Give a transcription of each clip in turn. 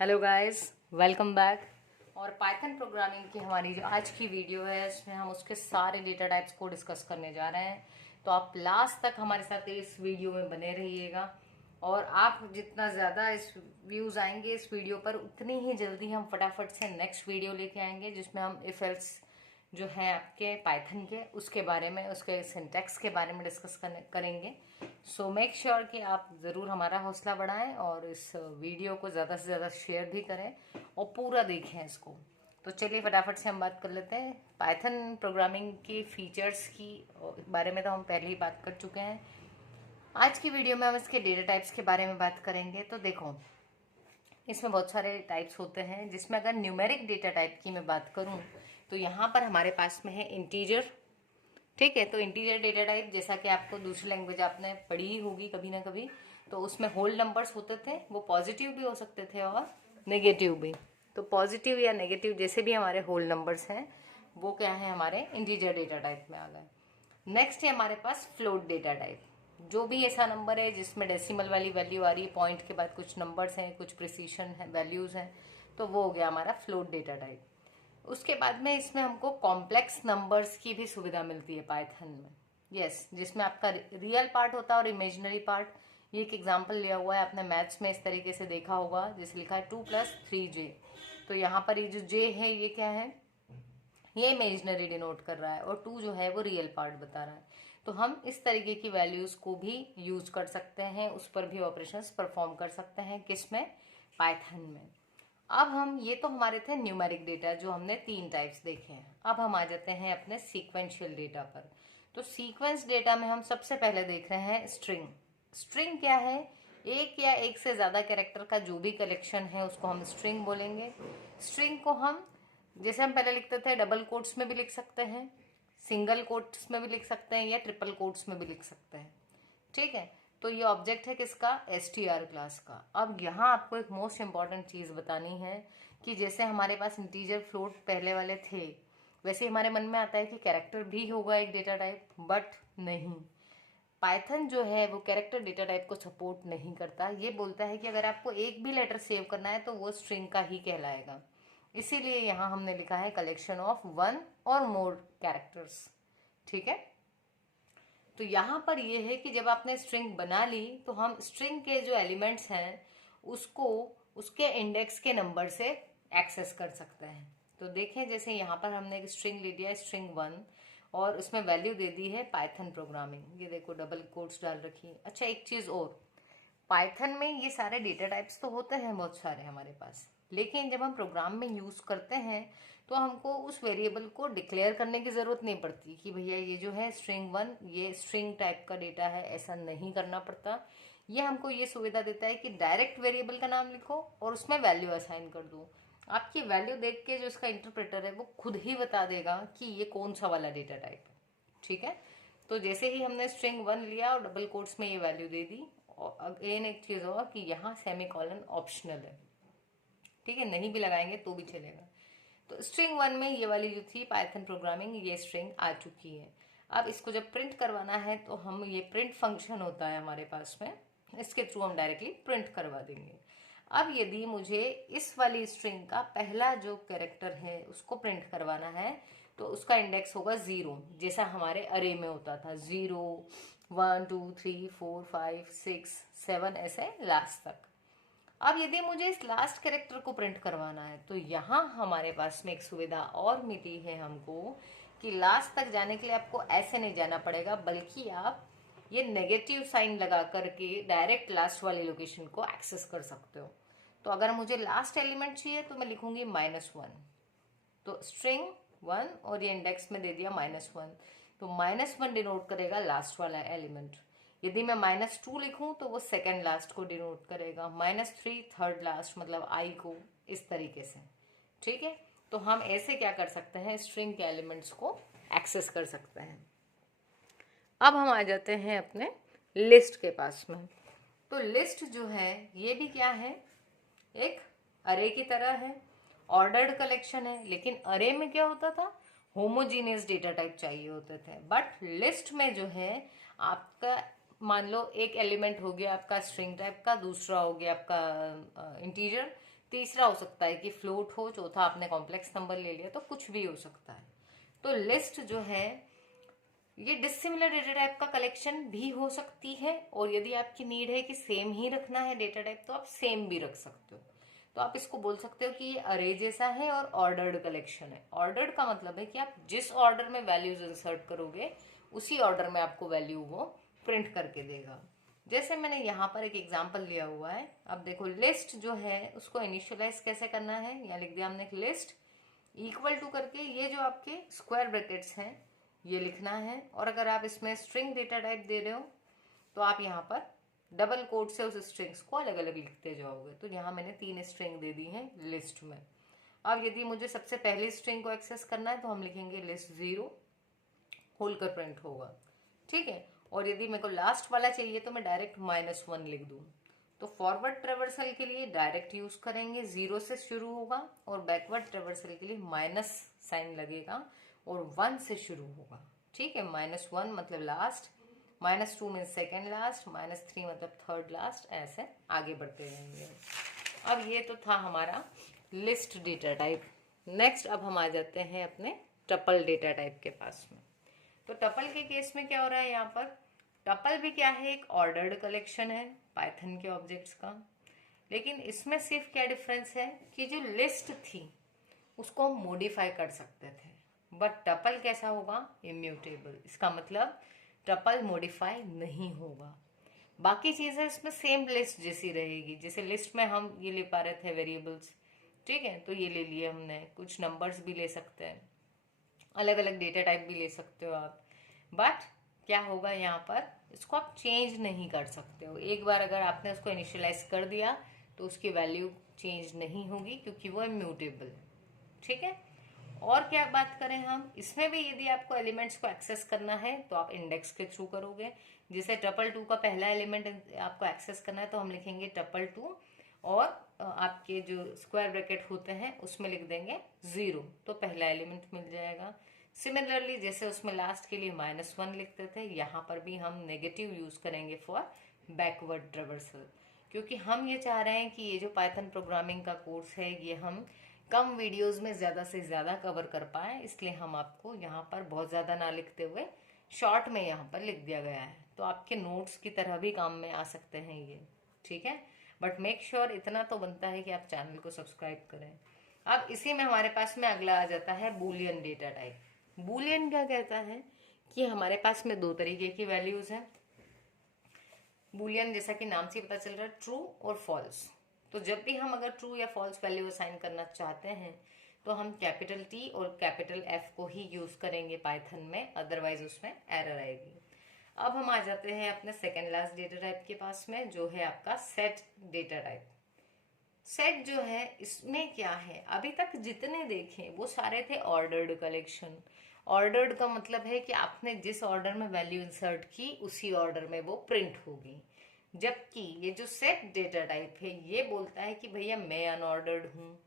Hello guys, welcome back. और Python programming की हमारी जो आज की वीडियो है इसमें हम उसके सारे डेटा टाइप्स को डिस्कस करने जा रहे हैं। तो आप लास्ट तक हमारे साथ इस वीडियो में बने रहिएगा और आप जितना ज़्यादा इस व्यूज़ आएंगे इस वीडियो पर उतनी ही जल्दी हम फटाफट से नेक्स्ट वीडियो लेके आएंगे जिसमें हम इफ एल्स जो है आपके पाइथन के उसके बारे में, उसके सिंटैक्स के बारे में डिस्कस करेंगे। सो मेक श्योर कि आप ज़रूर हमारा हौसला बढ़ाएं और इस वीडियो को ज़्यादा से ज़्यादा शेयर भी करें और पूरा देखें इसको। तो चलिए फटाफट से हम बात कर लेते हैं पाइथन प्रोग्रामिंग की फीचर्स की बारे में। तो हम पहले ही बात कर चुके हैं। आज की वीडियो में हम इसके डेटा टाइप्स के बारे में बात करेंगे। तो देखो, इसमें बहुत सारे टाइप्स होते हैं जिसमें अगर न्यूमेरिक डेटा टाइप की मैं बात करूं तो यहाँ पर हमारे पास में है इंटीजर। ठीक है, तो इंटीजर डेटा टाइप जैसा कि आपको दूसरी लैंग्वेज आपने पढ़ी ही होगी कभी ना कभी, तो उसमें होल नंबर्स होते थे, वो पॉजिटिव भी हो सकते थे और नेगेटिव भी। तो पॉजिटिव या नेगेटिव जैसे भी हमारे होल नंबर्स हैं वो क्या है, हमारे इंटीजर डेटा टाइप में आ गए। नेक्स्ट है हमारे पास फ्लोट डेटा टाइप। जो भी ऐसा नंबर है जिसमें डेसिमल वाली वैल्यू आ रही है, पॉइंट के बाद कुछ नंबर्स हैं, कुछ प्रिसीशन है, वैल्यूज हैं, तो वो हो गया हमारा फ्लोट डेटा टाइप। उसके बाद में इसमें हमको कॉम्प्लेक्स नंबर्स की भी सुविधा मिलती है पाइथन में। यस, जिसमें आपका रियल पार्ट होता है और इमेजिनरी पार्ट। ये एक एग्जांपल लिया हुआ है, आपने मैथ्स में इस तरीके से देखा होगा, जैसे लिखा है 2+3j। तो यहाँ पर ये जो j है ये क्या है, ये इमेजिनरी डिनोट कर रहा है और 2 जो है वो रियल पार्ट बता रहा है। तो हम इस तरीके की वैल्यूज को भी यूज कर सकते हैं, उस पर भी ऑपरेशंस परफॉर्म कर सकते हैं। किसमें? पाइथन में। अब हम, ये तो हमारे थे न्यूमेरिक डेटा जो हमने 3 टाइप्स देखे हैं। अब हम आ जाते हैं अपने सीक्वेंशियल डेटा पर। तो सीक्वेंस डेटा में हम सबसे पहले देख रहे हैं स्ट्रिंग। स्ट्रिंग क्या है? एक या एक से ज्यादा कैरेक्टर का जो भी कलेक्शन है उसको हम स्ट्रिंग बोलेंगे। स्ट्रिंग को हम, जैसे हम पहले लिखते थे, डबल कोट्स में भी लिख सकते हैं, सिंगल कोट्स में भी लिख सकते हैं या ट्रिपल कोट्स में भी लिख सकते हैं। ठीक है, तो ये ऑब्जेक्ट है किसका? str क्लास का। अब यहाँ आपको एक मोस्ट इंपॉर्टेंट चीज बतानी है कि जैसे हमारे पास इंटीजर फ्लोट पहले वाले थे, वैसे हमारे मन में आता है कि कैरेक्टर भी होगा एक डेटा टाइप, बट नहीं। पाइथन जो है वो कैरेक्टर डेटा टाइप को सपोर्ट नहीं करता। ये बोलता है कि अगर आपको एक भी लेटर सेव करना है तो वो स्ट्रिंग का ही कहलाएगा। इसीलिए यहाँ हमने लिखा है कलेक्शन ऑफ 1 और मोर कैरेक्टर्स। ठीक है, तो यहाँ पर ये है कि जब आपने स्ट्रिंग बना ली तो हम स्ट्रिंग के जो एलिमेंट्स हैं उसको उसके इंडेक्स के नंबर से एक्सेस कर सकते हैं। तो देखें, जैसे यहाँ पर हमने एक स्ट्रिंग ले लिया, स्ट्रिंग 1, और उसमें वैल्यू दे दी है पाइथन प्रोग्रामिंग। ये देखो डबल कोट्स डाल रखी। अच्छा, एक चीज और, पाइथन में ये सारे डेटा टाइप्स तो होते हैं बहुत सारे हमारे पास, लेकिन जब हम प्रोग्राम में यूज करते हैं तो हमको उस वेरिएबल को डिक्लेयर करने की जरूरत नहीं पड़ती कि भैया ये जो है स्ट्रिंग 1 ये स्ट्रिंग टाइप का डेटा है, ऐसा नहीं करना पड़ता। ये हमको ये सुविधा देता है कि डायरेक्ट वेरिएबल का नाम लिखो और उसमें वैल्यू असाइन कर दो। आपकी वैल्यू देख के जो इसका इंटरप्रेटर है वो खुद ही बता देगा कि ये कौन सा वाला डेटा टाइप है। ठीक है, तो जैसे ही हमने स्ट्रिंग 1 लिया और डबल कोट्स में ये वैल्यू दे दी, और अगेन एक चीज और कि यहाँ सेमीकोलन ऑप्शनल है। ठीक है, नहीं भी लगाएंगे तो भी चलेगा। तो स्ट्रिंग 1 में ये वाली जो थी पाइथन प्रोग्रामिंग, ये स्ट्रिंग आ चुकी है। अब इसको जब प्रिंट करवाना है तो हम, ये प्रिंट फंक्शन होता है हमारे पास में, इसके थ्रू हम डायरेक्टली प्रिंट करवा देंगे। अब यदि मुझे इस वाली स्ट्रिंग का पहला जो कैरेक्टर है उसको प्रिंट करवाना है तो उसका इंडेक्स होगा 0, जैसा हमारे अरे में होता था 0 1 2 3 4 5 6 7 ऐसे लास्ट तक। अब यदि मुझे इस लास्ट कैरेक्टर को प्रिंट करवाना है तो यहाँ हमारे पास में एक सुविधा और मिली है हमको कि लास्ट तक जाने के लिए आपको ऐसे नहीं जाना पड़ेगा, बल्कि आप ये नेगेटिव साइन लगा करके डायरेक्ट लास्ट वाली लोकेशन को एक्सेस कर सकते हो। तो अगर मुझे लास्ट एलिमेंट चाहिए तो मैं लिखूंगी -1। तो स्ट्रिंग 1 और ये इंडेक्स में दे दिया -1, तो -1 डिनोट करेगा लास्ट वाला एलिमेंट। यदि मैं -2 लिखूं तो वो सेकंड लास्ट को डिनोट करेगा, -3 थर्ड लास्ट, मतलब आई को, इस तरीके से। ठीक है, तो हम ऐसे क्या कर सकते हैं, स्ट्रिंग के एलिमेंट्स को एक्सेस कर सकते हैं। अब हम आ जाते हैं अपने लिस्ट के पास में। तो लिस्ट जो है ये भी क्या है, एक अरे की तरह है, ऑर्डर्ड कलेक्शन है। लेकिन अरे में क्या होता था, होमोजीनियस डेटा टाइप चाहिए होते थे, बट लिस्ट में जो है आपका, मान लो एक एलिमेंट हो गया आपका स्ट्रिंग टाइप का, दूसरा हो गया आपका इंटीजर, तीसरा हो सकता है कि फ्लोट हो, चौथा आपने कॉम्प्लेक्स नंबर ले लिया, तो कुछ भी हो सकता है। तो लिस्ट जो है ये डिसिमिलर डेटा टाइप का कलेक्शन भी हो सकती है, और यदि आपकी नीड है कि सेम ही रखना है डेटा टाइप तो आप सेम भी रख सकते हो। तो आप इसको बोल सकते हो कि ये अरे जैसा है और ऑर्डर्ड कलेक्शन है। ऑर्डर्ड का मतलब है कि आप जिस ऑर्डर में वैल्यूज इंसर्ट करोगे उसी ऑर्डर में आपको वैल्यू वो प्रिंट करके देगा। जैसे मैंने यहाँ पर एक एग्जांपल लिया हुआ है। अब देखो लिस्ट जो है उसको इनिशियलाइज कैसे करना है, यहाँ लिख दिया हमने लिस्ट इक्वल टू करके ये जो आपके स्क्वायर ब्रैकेट्स हैं ये लिखना है, और अगर आप इसमें स्ट्रिंग डेटा टाइप दे रहे हो तो आप यहाँ पर डबल कोट से उस स्ट्रिंग्स को अलग अलग लिखते जाओगे। तो यहाँ मैंने 3 स्ट्रिंग दे दी है लिस्ट में। अब यदि मुझे सबसे पहली स्ट्रिंग को एक्सेस करना है तो हम लिखेंगे लिस्ट 0 खोलकर प्रिंट होगा, ठीक है। और यदि मेरे को लास्ट वाला चाहिए तो मैं डायरेक्ट -1 लिख दूँ। तो फॉरवर्ड ट्रेवर्सल के लिए डायरेक्ट यूज करेंगे, 0 से शुरू होगा, और बैकवर्ड ट्रेवर्सल के लिए माइनस साइन लगेगा और 1 से शुरू होगा, ठीक है। -1 मतलब लास्ट, -2 मीन सेकेंड लास्ट, -3 मतलब थर्ड लास्ट, ऐसे आगे बढ़ते रहेंगे। अब ये तो था हमारा लिस्ट डेटा टाइप। नेक्स्ट अब हम आ जाते हैं अपने टपल डेटा टाइप के पास में। तो टपल के केस में क्या हो रहा है, यहाँ पर टपल भी क्या है, एक ऑर्डर्ड कलेक्शन है पाइथन के ऑब्जेक्ट्स का, लेकिन इसमें सिर्फ क्या डिफरेंस है कि जो लिस्ट थी उसको हम मॉडिफाई कर सकते थे, बट टपल कैसा होगा, इम्यूटेबल। इसका मतलब टपल मॉडिफाई नहीं होगा, बाकी चीजें इसमें सेम लिस्ट जैसी रहेगी। जैसे लिस्ट में हम ये ले पा रहे थे वेरिएबल्स, ठीक है, तो ये ले लिए हमने, कुछ नंबर्स भी ले सकते हैं, अलग अलग डेटा टाइप भी ले सकते हो आप, बट क्या होगा यहाँ पर इसको आप चेंज नहीं कर सकते हो। एक बार अगर आपने उसको इनिशियलाइज कर दिया तो उसकी वैल्यू चेंज नहीं होगी क्योंकि वो इम्यूटेबल है, ठीक है। और क्या बात करें हम, इसमें भी यदि आपको एलिमेंट्स को एक्सेस करना है तो आप इंडेक्स के थ्रू करोगे। जैसे टपल 2 का पहला एलिमेंट आपको एक्सेस करना है तो हम लिखेंगे टपल 2, और आपके जो स्क्वायर ब्रैकेट होते हैं उसमें लिख देंगे 0, तो पहला एलिमेंट मिल जाएगा। सिमिलरली जैसे उसमें लास्ट के लिए -1 लिखते थे, यहाँ पर भी हम नेगेटिव यूज करेंगे फॉर बैकवर्ड ट्रेवर्सल, क्योंकि हम ये चाह रहे हैं कि ये जो पाइथन प्रोग्रामिंग का कोर्स है ये हम कम वीडियोस में ज़्यादा से ज़्यादा कवर कर पाए, इसलिए हम आपको यहाँ पर बहुत ज़्यादा ना लिखते हुए शॉर्ट में यहाँ पर लिख दिया गया है। तो आपके नोट्स की तरह भी काम में आ सकते हैं ये, ठीक है। बट मेक श्योर इतना तो बनता है कि आप चैनल को सब्सक्राइब करें। अब इसी में हमारे पास में अगला आ जाता है बूलियन डेटा टाइप। बूलियन क्या कहता है कि हमारे पास में 2 तरीके की वैल्यूज हैं। बूलियन जैसा कि नाम से पता चल रहा है ट्रू और फॉल्स। तो जब भी हम अगर ट्रू या फॉल्स वैल्यू असाइन करना चाहते हैं तो हम कैपिटल टी और कैपिटल एफ को ही यूज करेंगे पाइथन में, अदरवाइज उसमें एरर आएगी। अब हम आ जाते हैं अपने सेकेंड लास्ट डेटा टाइप के पास में, जो है आपका सेट डेटा टाइप। सेट जो है इसमें क्या है, अभी तक जितने देखे वो सारे थे ऑर्डर्ड कलेक्शन। ऑर्डर्ड का मतलब है कि आपने जिस ऑर्डर में वैल्यू इंसर्ट की उसी ऑर्डर में वो प्रिंट होगी, जबकि ये जो सेट डेटा टाइप है ये बोलता है कि भैया मैं अनऑर्डर्ड हूँ,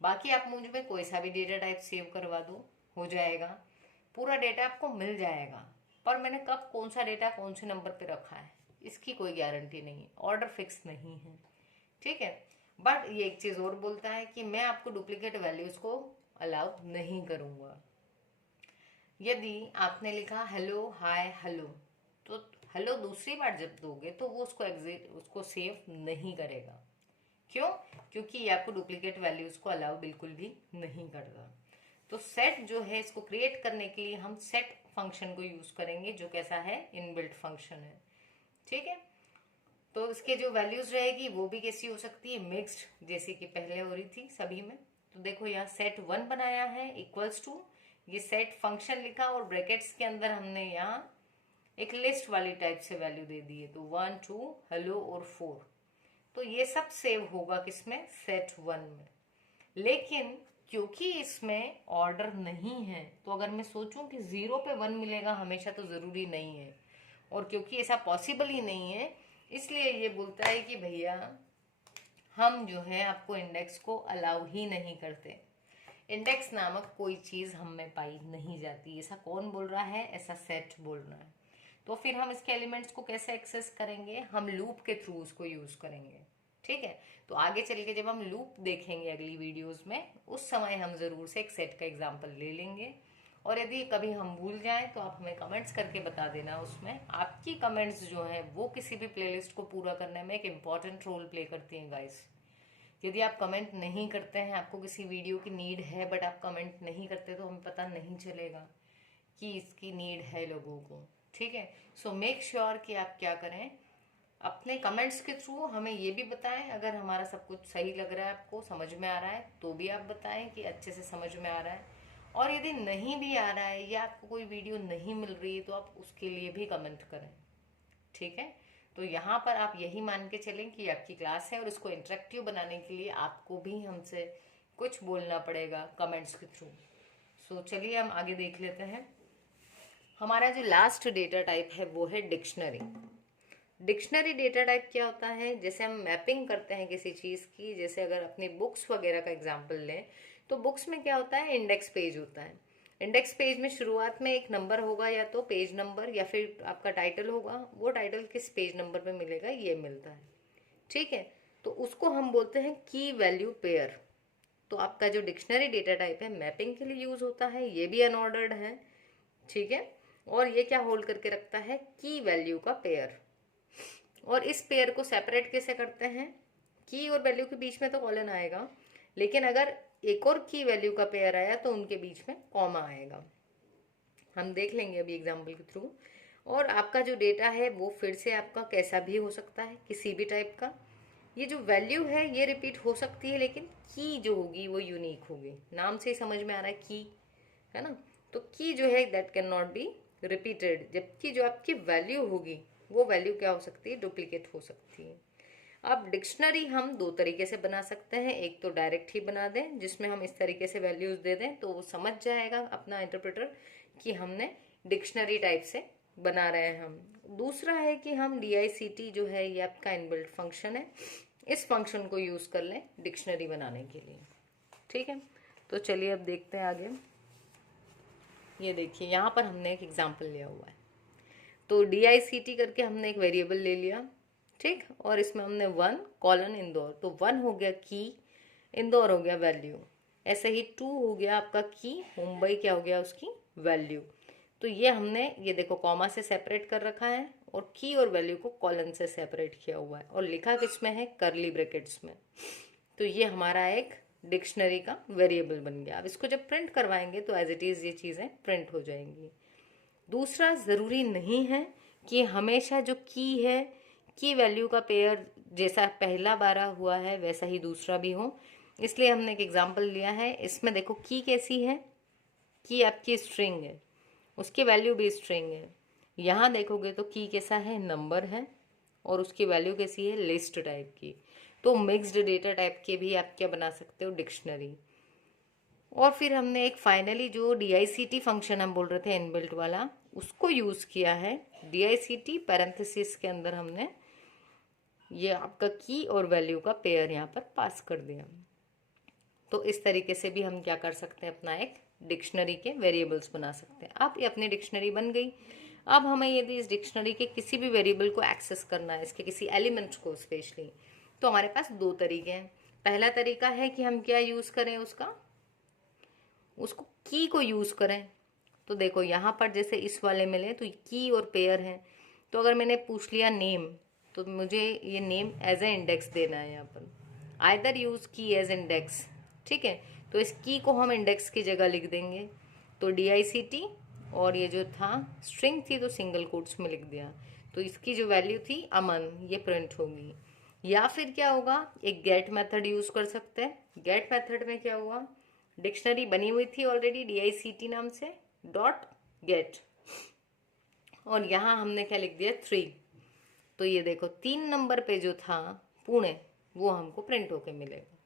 बाकी आप मुझ में कोई सा भी डेटा टाइप सेव करवा दो, हो जाएगा, पूरा डेटा आपको मिल जाएगा, पर मैंने कब कौन सा डेटा कौन से नंबर पे रखा है इसकी कोई गारंटी नहीं है, ऑर्डर फिक्स नहीं है, ठीक है। बट ये एक चीज और बोलता है कि मैं आपको डुप्लीकेट वैल्यूज को अलाउ नहीं करूंगा। यदि आपने लिखा हेलो हाय हेलो, तो हेलो दूसरी बार जब दोगे तो वो उसको सेव नहीं करेगा। क्यों? क्योंकि ये आपको डुप्लीकेट वैल्यूज को अलाउ बिल्कुल भी नहीं करता। तो सेट जो है इसको क्रिएट करने के लिए हम सेट फंक्शन को यूज करेंगे, जो कैसा है, इनबिल्ट फंक्शन है, ठीक है। तो इसके जो वैल्यूज रहेगी वो भी कैसी हो सकती है, मिक्स्ड, जैसे कि पहले हो रही थी सभी में। तो देखो यहाँ सेट 1 बनाया है इक्वल्स टू, ये सेट फंक्शन लिखा और ब्रैकेट्स के अंदर हमने यहाँ एक लिस्ट वाली टाइप से वैल्यू दे दी है, तो 1 2 हेलो और 4। तो ये सब सेव होगा किसमें, सेट 1 में। लेकिन क्योंकि इसमें ऑर्डर नहीं है, तो अगर मैं सोचूं कि 0 पे 1 मिलेगा हमेशा, तो जरूरी नहीं है, और क्योंकि ऐसा पॉसिबल ही नहीं है, इसलिए ये बोलता है कि भैया हम जो है आपको इंडेक्स को अलाउ ही नहीं करते। इंडेक्स नामक कोई चीज हम में पाई नहीं जाती। ऐसा कौन बोल रहा है, ऐसा सेट बोल रहा है। तो फिर हम इसके एलिमेंट्स को कैसे एक्सेस करेंगे, हम लूप के थ्रू उसको यूज करेंगे, ठीक है। तो आगे चल के जब हम लूप देखेंगे अगली वीडियोस में, उस समय हम जरूर से एक सेट का एग्जांपल ले लेंगे। और यदि कभी हम भूल जाएं तो आप हमें कमेंट्स करके बता देना। उसमें आपकी कमेंट्स जो है वो किसी भी प्लेलिस्ट को पूरा करने में एक इम्पॉर्टेंट रोल प्ले करती हैं गाइस। यदि आप कमेंट नहीं करते हैं, आपको किसी वीडियो की नीड है बट आप कमेंट नहीं करते, तो हमें पता नहीं चलेगा कि इसकी नीड है लोगों को। ठीक है। सो मेक श्योर कि आप क्या करें, अपने कमेंट्स के थ्रू हमें ये भी बताएं अगर हमारा सब कुछ सही लग रहा है, आपको समझ में आ रहा है, तो भी आप बताएं कि अच्छे से समझ में आ रहा है। और यदि नहीं भी आ रहा है या आपको कोई वीडियो नहीं मिल रही है, तो आप उसके लिए भी कमेंट करें। ठीक है। तो यहाँ पर आप यही मान के चलें कि आपकी क्लास है और इसको इंटरेक्टिव बनाने के लिए आपको भी हमसे कुछ बोलना पड़ेगा कमेंट्स के थ्रू। सो चलिए हम आगे देख लेते हैं। हमारा जो लास्ट डेटा टाइप है वो है डिक्शनरी। डिक्शनरी डेटा टाइप क्या होता है, जैसे हम मैपिंग करते हैं किसी चीज़ की, जैसे अगर अपनी बुक्स वगैरह का एग्जांपल लें, तो बुक्स में क्या होता है, इंडेक्स पेज होता है। इंडेक्स पेज में शुरुआत में एक नंबर होगा, या तो पेज नंबर या फिर आपका टाइटल होगा। वो टाइटल किस पेज नंबर पे मिलेगा ये मिलता है। ठीक है। तो उसको हम बोलते हैं की वैल्यू पेयर। तो आपका जो डिक्शनरी डेटा टाइप है मैपिंग के लिए यूज होता है, ये भी अनऑर्डर्ड है। ठीक है। और ये क्या होल्ड करके रखता है, की वैल्यू का पेयर। और इस पेयर को सेपरेट कैसे करते हैं, की और वैल्यू के बीच में तो कॉलन आएगा, लेकिन अगर एक और की वैल्यू का पेयर आया तो उनके बीच में कॉमा आएगा। हम देख लेंगे अभी एग्जाम्पल के थ्रू। और आपका जो डेटा है वो फिर से आपका कैसा भी हो सकता है, किसी भी टाइप का। ये जो वैल्यू है ये रिपीट हो सकती है, लेकिन की जो होगी वो यूनिक होगी। नाम से ही समझ में आ रहा है की, है ना। तो की जो है that can not be repeated, जबकि जो आपकी वैल्यू होगी वो वैल्यू क्या हो सकती है, डुप्लीकेट हो सकती है। अब डिक्शनरी हम दो तरीके से बना सकते हैं। एक तो डायरेक्ट ही बना दें, जिसमें हम इस तरीके से वैल्यूज दे दें तो वो समझ जाएगा अपना इंटरप्रेटर कि हमने डिक्शनरी टाइप से बना रहे हैं हम। दूसरा है कि हम DICT जो है ये आपका इनबिल्ट फंक्शन है, इस फंक्शन को यूज कर लें डिक्शनरी बनाने के लिए। ठीक है। तो चलिए अब देखते हैं आगे। ये देखिए यहाँ पर हमने एक एग्जाम्पल लिया हुआ है। तो DICT करके हमने एक वेरिएबल ले लिया, ठीक। और इसमें हमने 1 इंदौर, तो 1 हो गया की, इंदौर हो गया वैल्यू। ऐसे ही 2 हो गया आपका की, मुंबई क्या हो गया उसकी वैल्यू। तो ये हमने ये देखो कॉमा से सेपरेट कर रखा है, और की और वैल्यू को कॉलन से सेपरेट किया हुआ है, और लिखा किस में है, करली ब्रैकेट्स में। तो ये हमारा एक डिक्शनरी का वेरिएबल बन गया। अब इसको जब प्रिंट करवाएंगे तो एज इट इज ये चीजें प्रिंट हो जाएंगी। दूसरा, जरूरी नहीं है कि हमेशा जो की है, की वैल्यू का पेयर जैसा पहला बारा हुआ है वैसा ही दूसरा भी हो। इसलिए हमने एक एग्जांपल लिया है। इसमें देखो की कैसी है, की आपकी स्ट्रिंग है, उसकी वैल्यू भी स्ट्रिंग है। यहाँ देखोगे तो की कैसा है, नंबर है, और उसकी वैल्यू कैसी है, लिस्ट टाइप की। तो मिक्स्ड डेटा टाइप के भी आप क्या बना सकते हो, डिक्शनरी। और फिर हमने एक फाइनली जो DICT फंक्शन हम बोल रहे थे इनबिल्ट वाला, उसको यूज किया है। DICT पैरेंथेसिस के अंदर हमने ये आपका की और वैल्यू का पेयर यहाँ पर पास कर दिया। तो इस तरीके से भी हम क्या कर सकते हैं, अपना एक डिक्शनरी के वेरिएबल्स बना सकते हैं। अब ये अपनी डिक्शनरी बन गई। अब हमें यदि इस डिक्शनरी के किसी भी वेरिएबल को एक्सेस करना है, इसके किसी एलिमेंट को स्पेशली, तो हमारे पास दो तरीके हैं। पहला तरीका है कि हम क्या यूज करें, उसको की को यूज करें। तो देखो यहाँ पर जैसे इस वाले में ले तो की और पेयर है। तो अगर मैंने पूछ लिया नेम, तो मुझे ये नेम एज ए इंडेक्स देना है यहाँ पर, आइदर यूज की एज इंडेक्स। ठीक है। तो इस की को हम इंडेक्स की जगह लिख देंगे। तो DICT, और ये जो था स्ट्रिंग थी तो सिंगल कोट्स में लिख दिया। तो इसकी जो वैल्यू थी अमन, ये प्रिंट होगी। या फिर क्या होगा, एक गेट मेथड यूज कर सकते हैं। गेट मेथड में क्या हुआ, डिक्शनरी बनी हुई थी ऑलरेडी DICT नाम से, डॉट गेट, और यहाँ हमने क्या लिख दिया 3। तो ये देखो 3 नंबर पे जो था पुणे, वो हमको प्रिंट होके मिलेगा।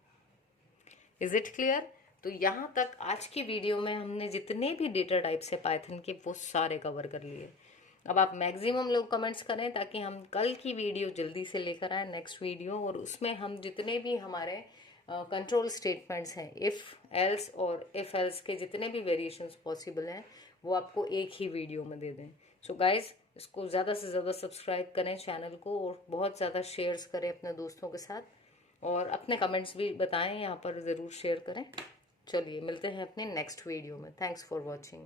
Is it clear. तो यहाँ तक आज की वीडियो में हमने जितने भी डेटा टाइप्स है पाइथन के वो सारे कवर कर लिए। अब आप मैक्सिमम लोग कमेंट्स करें ताकि हम कल की वीडियो जल्दी से लेकर आए, नेक्स्ट वीडियो, और उसमें हम जितने भी हमारे कंट्रोल स्टेटमेंट्स हैं, इफ़ एल्स और इफ एल्स के जितने भी वेरिएशंस पॉसिबल हैं वो आपको एक ही वीडियो में दे दें। सो गाइज, इसको ज़्यादा से ज़्यादा सब्सक्राइब करें चैनल को, और बहुत ज़्यादा शेयर्स करें अपने दोस्तों के साथ। और अपने कमेंट्स भी बताएं, यहाँ पर ज़रूर शेयर करें। चलिए मिलते हैं अपने नेक्स्ट वीडियो में। Thanks for watching.